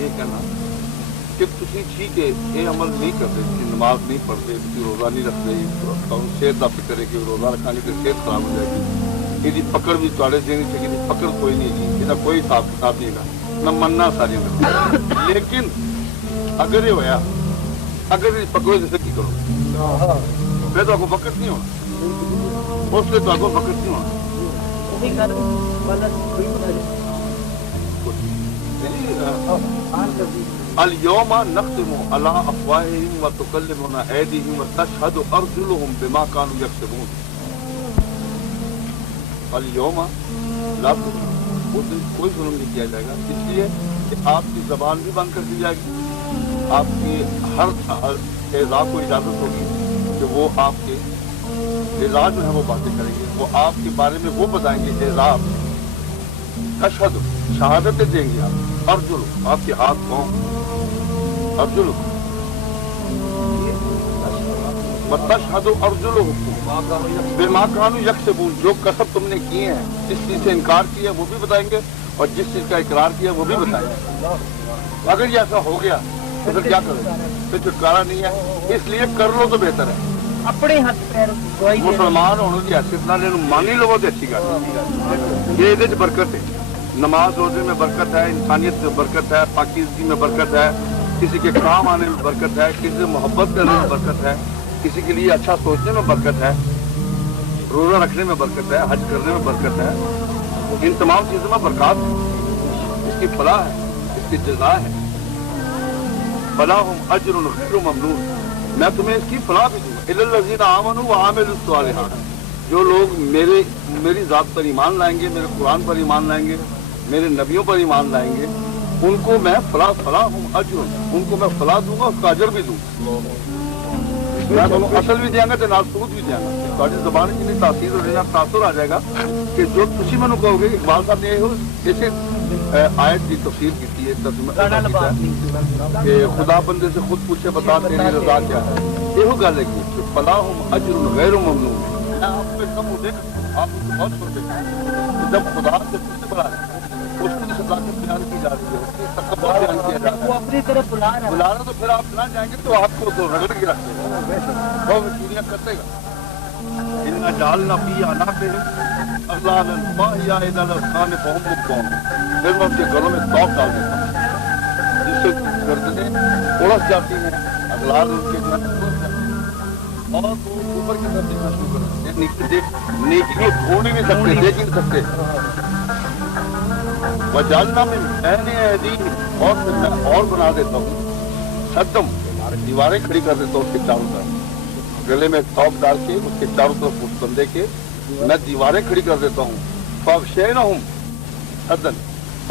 یہ کہنا کہ تسی ٹھیک ہے یہ عمل نہیں کرتے، نماز نہیں پڑھتے، روزہ نہیں رکھتے، صحت کا فکر ہے کہ روزہ رکھنے کی صحت خراب ہو جائے گی، یہ پکڑ بھی تھوڑے دینی چاہیے، پکڑ کوئی نہیں ہے، یہ کوئی حساب کتاب نہیں ہے نہ مننا ساری نہ، لیکن اگر یہ ہوا اگر یہ پکڑو جیسے کی کرو پھر تو آپ کو فقط نہیں ہونا، اس لیے تو آپ کو فقط نہیں ہونا۔ اليوم نختم على افواههم وتكلمنا ايديهم وتشهد ارجلهم بما كانوا يكسبون۔ اليوم لا اس دن کوئی ظلم نہیں کیا جائے گا، اس لیے کہ آپ کی زبان بھی بند کر دی جائے گی، آپ کی ہر اعضاء کو اجازت ہوگی کہ وہ آپ کے اعضاء جو ہے وہ باتیں کریں گے، وہ آپ کے بارے میں وہ بتائیں گے، اعضاء تشہد شہادتیں دیں گے، آپ ارجل آپ کے ہاتھ پاؤں، ارجل وتشہد ارجلہم بما کانوا یکسبون، جو کسب تم نے کیے ہیں، جس چیز سے انکار کیا وہ بھی بتائیں گے اور جس چیز کا اقرار کیا وہ بھی بتائیں گے۔ اگر یہ ایسا ہو گیا تو پھر کیا کرو، پھر چھٹکارا نہیں ہے، اس لیے کر لو تو بہتر ہے۔ اپنے ہاتھ پیر مسلمان ہونے کی حیثیت نہ مانی لو تو اچھی گل ہے، یہ برکت ہے، نماز روزے میں برکت ہے، انسانیت میں برکت ہے، پاکیزگی میں برکت ہے، کسی کے کام آنے میں برکت ہے، کسی سے محبت کرنے میں برکت ہے، کسی کے لیے اچھا سوچنے میں برکت ہے، روزہ رکھنے میں برکت ہے، حج کرنے میں برکت ہے، ان تمام چیزوں میں برکات ہے، اس کی فلاح ہے، اس کی جزا ہے، فلاحم اجر غیر ممنون، میں تمہیں اس کی فلاح بھی دوں گا۔ الا الذین آمنوا وعملوا الصالحات، جو لوگ میری ذات پر ایمان لائیں گے، میرے قرآن پر ایمان لائیں گے، میرے نبیوں پر ایمان لائیں گے، ان کو میں فلاحم اجر، ان کو میں فلاح دوں گا، اس کا اجر بھی دوں گا، میں تمہیں اصل بھی دیا گا تو نال سود بھی دیا گا۔ تاری زبان کی تاثیر اور تاثر آ جائے گا کہ جو تسی مینوں کہو گے، اقبال صاحب نے اسے آیت کی تفسیر کی ہے، ترجمہ کہ خدا بندے سے خود پوچھے بتا تیری رضا کیا ہے، یہ گل ہے کہ فلاحم اجر غیر ممنون، آپ کو کم ہو دیکھ آپ کو بہت چھوٹے، جب خدا سے پوچھتے بڑا ہے اس کی صداقت بیان کی جا رہی ہے، اس کی تکبر بیان کیا جا رہا ہے، اپنی طرف بلا رہا تو پھر آپ نہ جائیں گے تو آپ کو تو رگڑ کے رکھ دے گا، وہ چوریاں کرتے گا۔ اِنَّا جَعَلْنَا فِي أَعْنَاقِهِمْ أَغْلَالًا فَهِيَ إِلَى الْأَذْقَانِ فَهُمْ مُقْمَحُونَ، پھر میں ان کے گلوں میں توق ڈال دیتا ہوں جس سے گردنیں اڑس جاتی ہیں، اغلال ان کے گھر اڑس جاتی ہیں اور وہ اوپر کی طرف دیکھنا شروع کر دیتے ہیں، نیکی کو ڈھونڈ ہی نہیں سکتے، دیکھ ہی نہیں سکتے۔ وَجَعَلْنَا مِن بَيْنِ أَيْدِيهِمْ، اور پھر میں اور بنا دیتا ہوں سدم، دیواریں کھڑی کر دیتا ہوں اس کے چاروں طرف، گلے میں توق ڈال کے اس کے چاروں طرف اس بندے کے میں دیواریں کھڑی کر دیتا ہوں، فَأَغْشَيْنَهُمْ سَدًّا،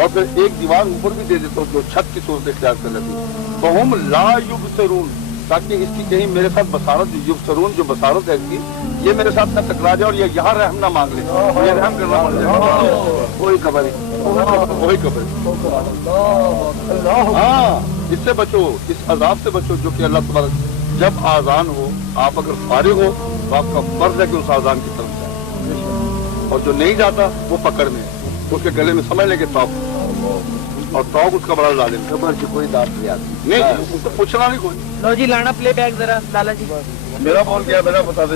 اور پھر ایک دیوار اوپر بھی دے دیتا ہوں جو چھت کی صورت اختیار کر لیتی ہے، فَهُمْ لَا يُبْصِرُونَ، تاکہ اس کی کہیں میرے ساتھ بصارت یبصرون جو بصارت ہے اس کی یہ میرے ساتھ نہ ٹکرا جائے اور یہ یہاں رحم نہ مانگ لے، یہ رحم کرنا پڑ جائے، وہی خبر ہے، وہی خبر ہے۔ ہاں اس سے بچو، اس عذاب سے بچو جو کہ اللہ تبارک، جب آذان ہو آپ اگر فارغ ہو تو آپ کا فرض ہے کہ اس آذان کی طرف جائے، اور جو نہیں جاتا وہ پکڑ میں ہے، اس کے گلے میں سمجھ لیں کہ توق، اور توق اس کا بڑا ظالم ہے، خبر سے کوئی داد نہیں آتی، نہیں اس سے پوچھنا نہیں کوئی۔ لو جی لانا پلے بیک ذرا لالا جی، میرا بول گیا میرا بتا دے۔